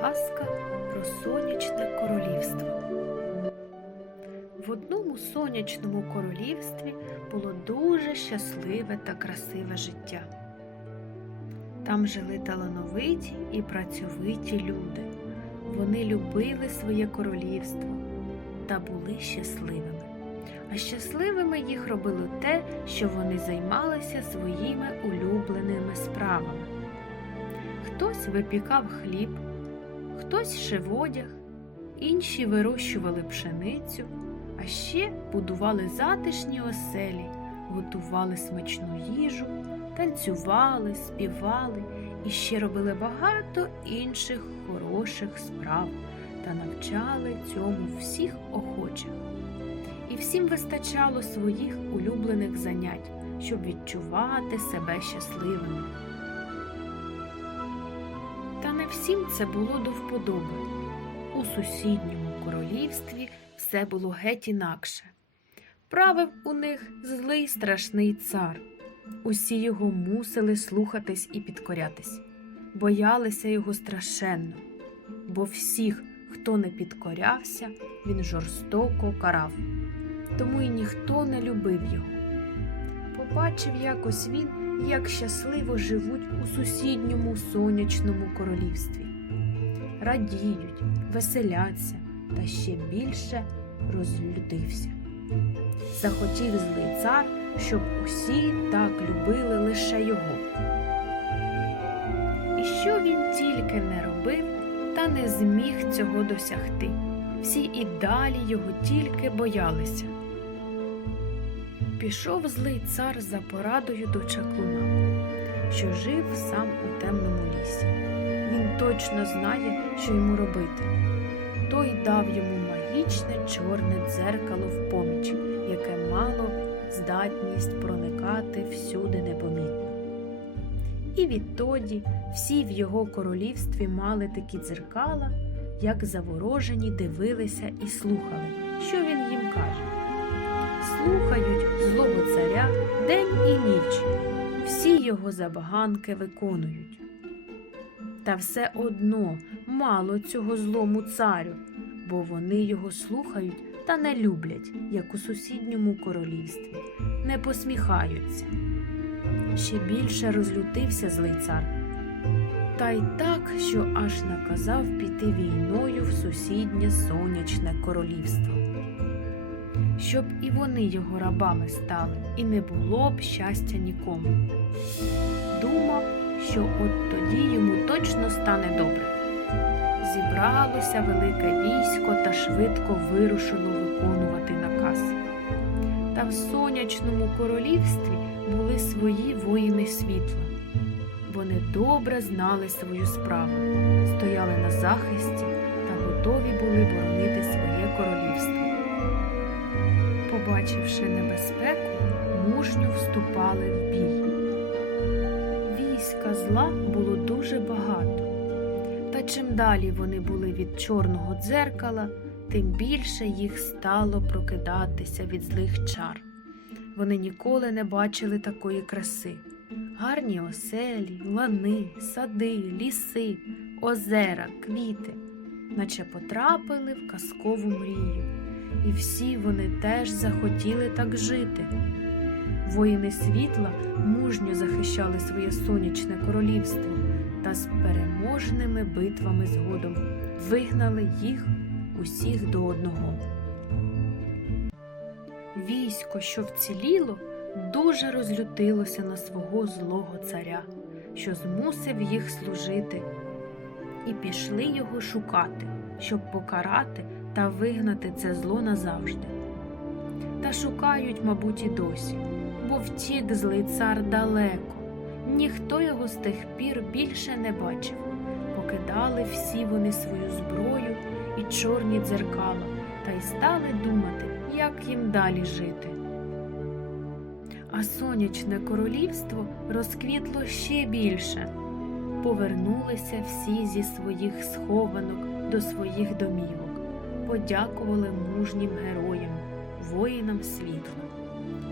Казка про сонячне королівство. В одному сонячному королівстві було дуже щасливе та красиве життя. Там жили талановиті і працьовиті люди. Вони любили своє королівство та були щасливими. А щасливими їх робило те, що вони займалися своїми улюбленими справами. Хтось випікав хліб, хтось шив одяг, інші вирощували пшеницю, а ще будували затишні оселі, готували смачну їжу, танцювали, співали і ще робили багато інших хороших справ та навчали цьому всіх охочих. І всім вистачало своїх улюблених занять, щоб відчувати себе щасливими. Не всім це було до вподоби. У сусідньому королівстві все було геть інакше. Правив у них злий страшний цар. Усі його мусили слухатись і підкорятись, боялися його страшенно, бо всіх, хто не підкорявся, він жорстоко карав. Тому й ніхто не любив його. Побачив якось він, як щасливо живуть у сусідньому сонячному королівстві. Радіють, веселяться та ще більше розлютився. Захотів злий цар, щоб усі так любили лише його. І що він тільки не робив, та не зміг цього досягти. Всі і далі його тільки боялися. Пішов злий цар за порадою до чаклуна, що жив сам у темному лісі. Він точно знає, що йому робити. Той дав йому магічне чорне дзеркало в поміч, яке мало здатність проникати всюди непомітно. І відтоді всі в його королівстві мали такі дзеркала, як заворожені дивилися і слухали, що він їм каже слухають злого царя день і ніч, всі його забаганки виконують. Та все одно мало цього злому царю, бо вони його слухають та не люблять, як у сусідньому королівстві, не посміхаються. Ще більше розлютився злий цар. Та й так, що аж наказав піти війною в сусіднє сонячне королівство щоб і вони його рабами стали, і не було б щастя нікому. Думав, що от тоді йому точно стане добре. Зібралося велике військо та швидко вирушило виконувати наказ. Та в сонячному королівстві були свої воїни світла. Вони добре знали свою справу, стояли на захисті та готові були боронити своє королівство побачивши небезпеку, мужньо вступали в бій. Війська зла було дуже багато, та чим далі вони були від чорного дзеркала, тим більше їх стало прокидатися від злих чар. Вони ніколи не бачили такої краси. Гарні оселі, лани, сади, ліси, озера, квіти, наче потрапили в казкову мрію і всі вони теж захотіли так жити. Воїни світла мужньо захищали своє сонячне королівство та з переможними битвами згодом вигнали їх усіх до одного. Військо, що вціліло, дуже розлютилося на свого злого царя, що змусив їх служити, і пішли його шукати, щоб покарати та вигнати це зло назавжди. Та шукають, мабуть, і досі, бо втік злий цар далеко, ніхто його з тих пір більше не бачив. Покидали всі вони свою зброю і чорні дзеркала, та й стали думати, як їм далі жити. А сонячне королівство розквітло ще більше. Повернулися всі зі своїх схованок до своїх домівок подякували мужнім героям, воїнам світла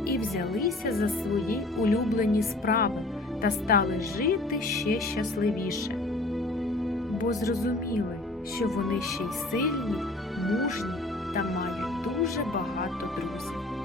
і взялися за свої улюблені справи та стали жити ще щасливіше. Бо зрозуміли, що вони ще й сильні, мужні та мають дуже багато друзів.